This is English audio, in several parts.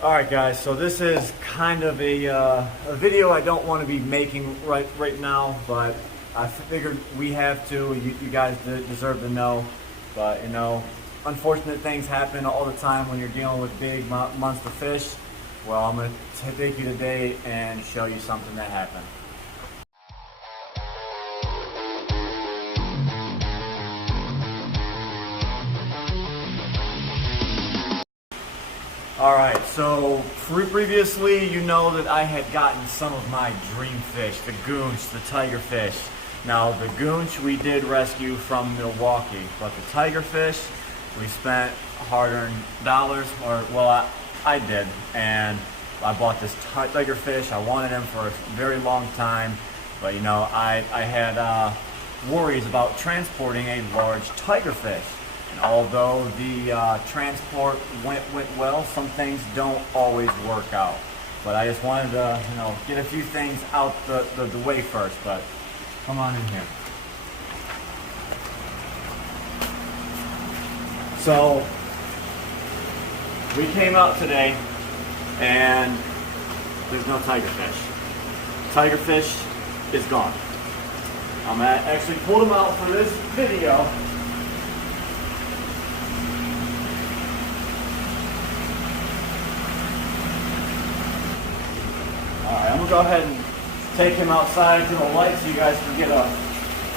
Alright guys, so this is kind of a video I don't want to be making right now, but I figured we have to. You guys deserve to know. But you know, unfortunate things happen all the time when you're dealing with big monster fish. Well, I'm going to take you today and show you something that happened. Alright, so previously you know that I had gotten some of my dream fish, the goonch, the tigerfish. Now the goonch we did rescue from Milwaukee, but the tigerfish we spent hard-earned dollars, or well I did, and I bought this tigerfish. I wanted him for a very long time, but you know I had worries about transporting a large tigerfish. And although the transport went well, some things don't always work out. But I just wanted to, you know, get a few things out the way first. But come on in here. So we came out today, and there's no tigerfish. Tigerfish is gone. I'm actually pulled him out for this video. Alright, I'm going to go ahead and take him outside to the light so you guys can get a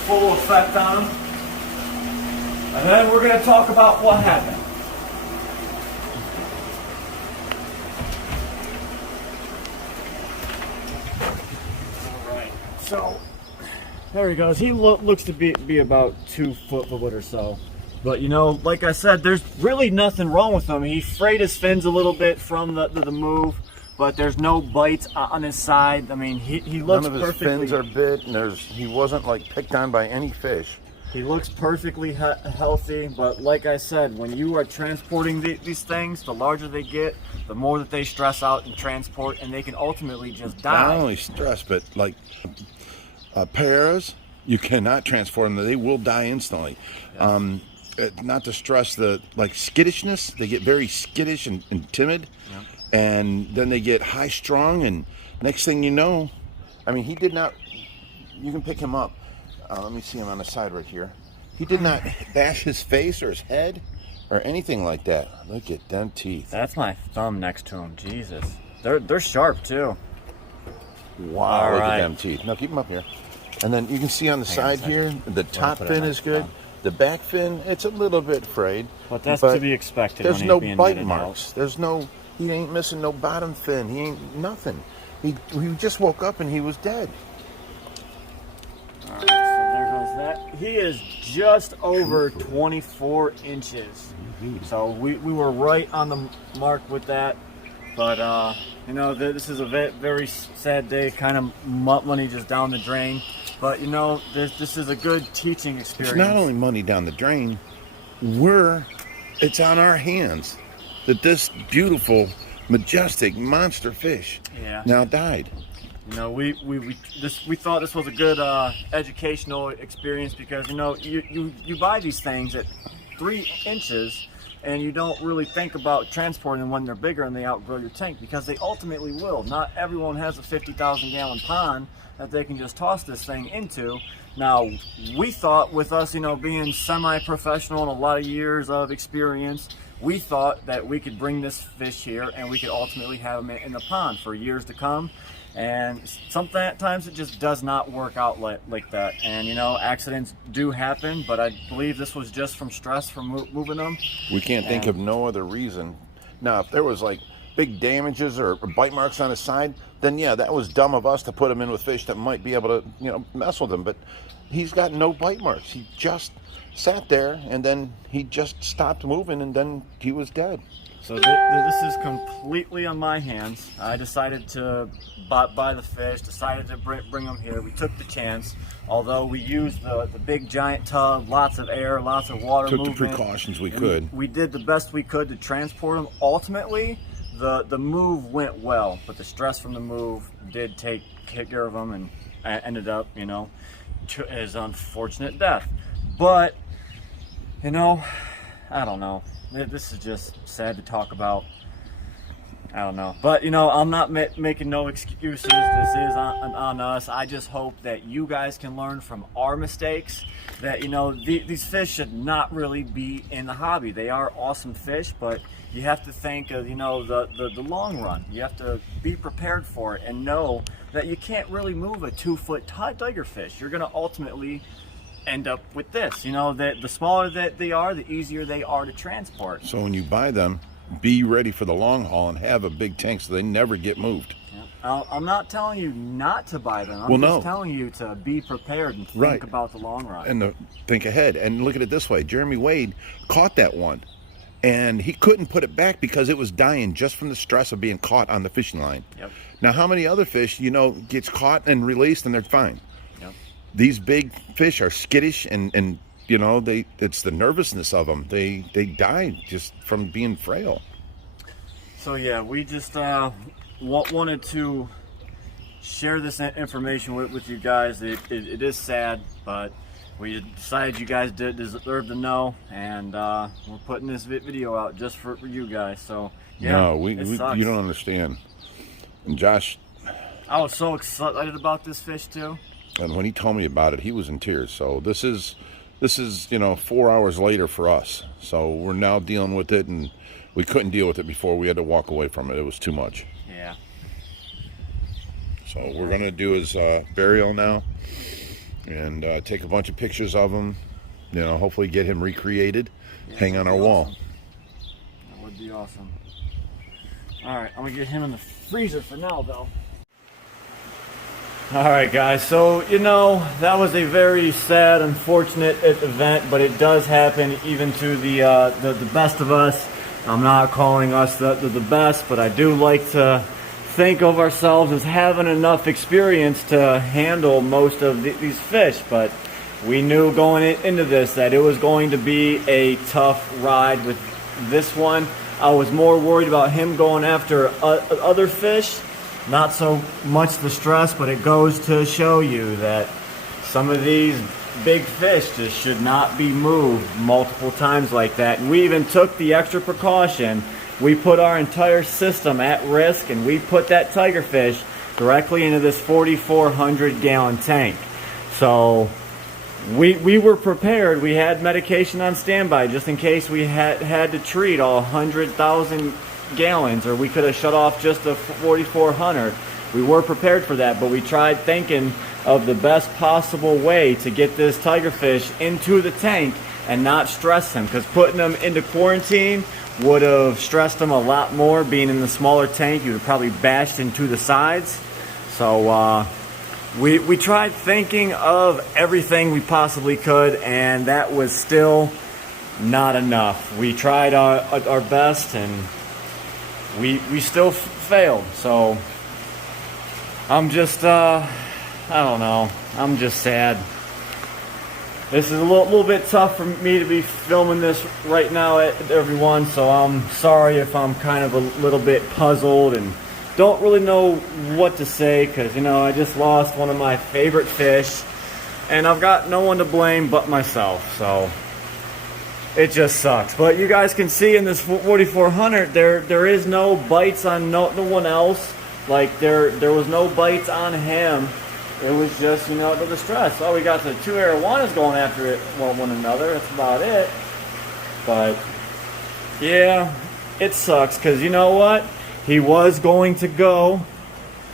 full effect on him. And then we're going to talk about what happened. Alright, so there he goes. He looks to be about 2 foot or so. But you know, like I said, there's really nothing wrong with him. He frayed his fins a little bit from the move. But there's no bites on his side. I mean, he looks perfectly. None of his fins are bit, and he wasn't like picked on by any fish. He looks perfectly healthy, but like I said, when you are transporting these things, the larger they get, the more that they stress out and transport, and they can ultimately just die. Not only stress, but like pairs, you cannot transport them. They will die instantly. Yeah. Not to stress the skittishness. They get very skittish and timid. Yeah. And then they get high strung, and next thing you know, I mean, he did not, you can pick him up. Let me see him on the side right here. He did not bash his face or his head or anything like that. Look at them teeth. That's my thumb next to him. Jesus. They're sharp too. Wow, look at them teeth. Now keep them up here. And then you can see on the side here, the top fin is good. The back fin, it's a little bit frayed. But that's to be expected. There's no bite marks. There's no... He ain't missing no bottom fin. He ain't nothing. He just woke up and he was dead. All right, so there goes that. He is just over 24 inches. So we were right on the mark with that. But, you know, this is a very sad day. Kind of money just down the drain. But, you know, this is a good teaching experience. It's not only money down the drain. It's on our hands that this beautiful, majestic monster fish now died. You know, we thought this was a good educational experience because, you know, you buy these things at 3 inches and you don't really think about transporting them when they're bigger and they outgrow your tank, because they ultimately will. Not everyone has a 50,000 gallon pond that they can just toss this thing into. Now, we thought with us, you know, being semi-professional and a lot of years of experience, we thought that we could bring this fish here and we could ultimately have him in the pond for years to come. And sometimes it just does not work out like that. And you know, accidents do happen, but I believe this was just from stress from moving them. We can't think of no other reason. Now, if there was like big damages or bite marks on his side, then yeah, that was dumb of us to put him in with fish that might be able to, you know, mess with him. But he's got no bite marks. He just sat there and then he just stopped moving and then he was dead. So this is completely on my hands. I decided to buy the fish, decided to bring them here. We took the chance, although we used the big giant tub, lots of air, lots of water movement. Took the precautions we could. We did the best we could to transport them. Ultimately, the move went well, but the stress from the move did take care of them and ended up, you know, to his unfortunate death. But, you know, I don't know. This is just sad to talk about. I don't know. But, you know, I'm not making no excuses. This is on us. I just hope that you guys can learn from our mistakes. That, you know, these fish should not really be in the hobby. They are awesome fish, but you have to think of, you know, the long run. You have to be prepared for it and know that you can't really move a 2-foot tiger fish. You're going to ultimately end up with this. You know, that the smaller that they are, the easier they are to transport. So when you buy them, be ready for the long haul and have a big tank so they never get moved. Yep. I'm not telling you not to buy them. I'm just telling you to be prepared and think about the long run. And to think ahead. And look at it this way. Jeremy Wade caught that one. And he couldn't put it back because it was dying just from the stress of being caught on the fishing line. Yep. Now, how many other fish, you know, gets caught and released and they're fine? Yep. These big fish are skittish and you know, it's the nervousness of them. They die just from being frail. So yeah, we just wanted to share this information with you guys. It is sad, but we decided you guys did deserve to know, and we're putting this video out just for you guys. So yeah, no, you don't understand. And Josh, I was so excited about this fish too. And when he told me about it, he was in tears. So this is, you know, 4 hours later for us. So we're now dealing with it, and we couldn't deal with it before. We had to walk away from it. It was too much. Yeah. So we're going to do his burial now and take a bunch of pictures of him. You know, hopefully get him recreated, hang on our wall. That would be awesome. All right, I'm going to get him in the freezer for now, though. All right, guys, so, you know, that was a very sad, unfortunate event, but it does happen even to the best of us. I'm not calling us the best, but I do like to think of ourselves as having enough experience to handle most of these fish, but we knew going into this that it was going to be a tough ride with this one. I was more worried about him going after other fish. Not so much the stress, but it goes to show you that some of these big fish just should not be moved multiple times like that. And we even took the extra precaution. We put our entire system at risk, and we put that tiger fish directly into this 4,400 gallon tank. So we were prepared. We had medication on standby just in case we had to treat all 100,000 gallons, or we could have shut off just the 4,400. We were prepared for that, but we tried thinking of the best possible way to get this tiger fish into the tank and not stress him, because putting them into quarantine would have stressed him a lot more. Being in the smaller tank, you would have probably bashed into the sides. So we tried thinking of everything we possibly could, and that was still not enough. We tried our best, and we still failed. So I'm just I don't know, I'm just sad. This is a little bit tough for me to be filming this right now, everyone, so I'm sorry if I'm kind of a little bit puzzled and don't really know what to say, because, you know, I just lost one of my favorite fish and I've got no one to blame but myself. So it just sucks. But you guys can see in this 4,400 there is no bites on no one else. Like there was no bites on him. It was just, you know, the stress. Oh, we got the 2 arowanas going after it one another. That's about it. But yeah, it sucks, because you know what? He was going to go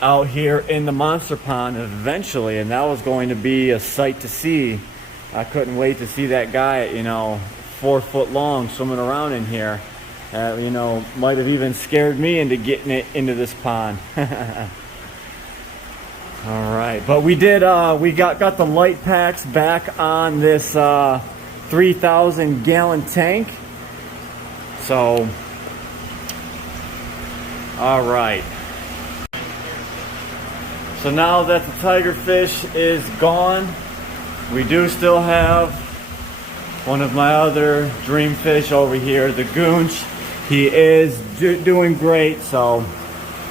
out here in the monster pond eventually, and that was going to be a sight to see. I couldn't wait to see that guy, you know, 4 foot long, swimming around in here. You know, might have even scared me into getting it into this pond. All right, but we did. We got the light packs back on this 3,000 gallon tank. So, all right. So now that the tiger fish is gone, we do still have one of my other dream fish over here, the goonch. He is doing great. So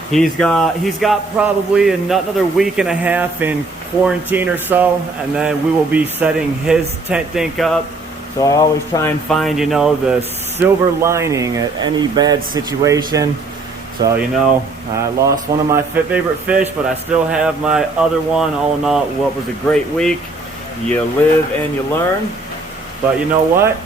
he's got probably another week and a half in quarantine or so, and then we will be setting his tank up. So I always try and find, you know, the silver lining at any bad situation. So, you know, I lost one of my favorite fish, but I still have my other one. All in all, what was a great week. You live and you learn. But you know what?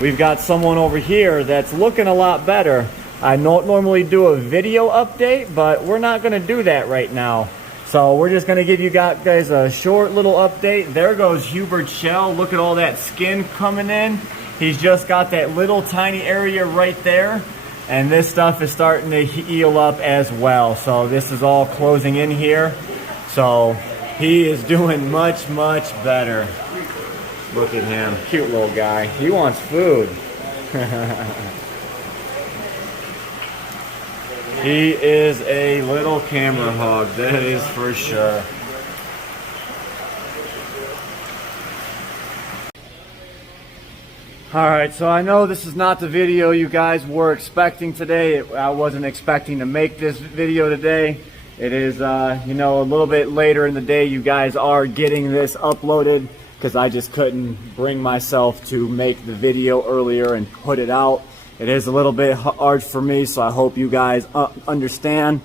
We've got someone over here that's looking a lot better. I don't normally do a video update, but we're not going to do that right now. So we're just going to give you guys a short little update. There goes Hubert's shell. Look at all that skin coming in. He's just got that little tiny area right there. And this stuff is starting to heal up as well. So this is all closing in here. So he is doing much, much better. Look at him, cute little guy. He wants food. He is a little camera hog, that is for sure. Alright, so I know this is not the video you guys were expecting today. I wasn't expecting to make this video today. It is, you know, a little bit later in the day. You guys are getting this uploaded because I just couldn't bring myself to make the video earlier and put it out. It is a little bit hard for me, so I hope you guys understand.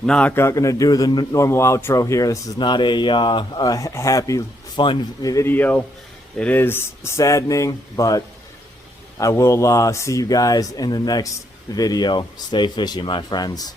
Not gonna do the normal outro here. This is not a happy, fun video. It is saddening, but I will see you guys in the next video. Stay fishy, my friends.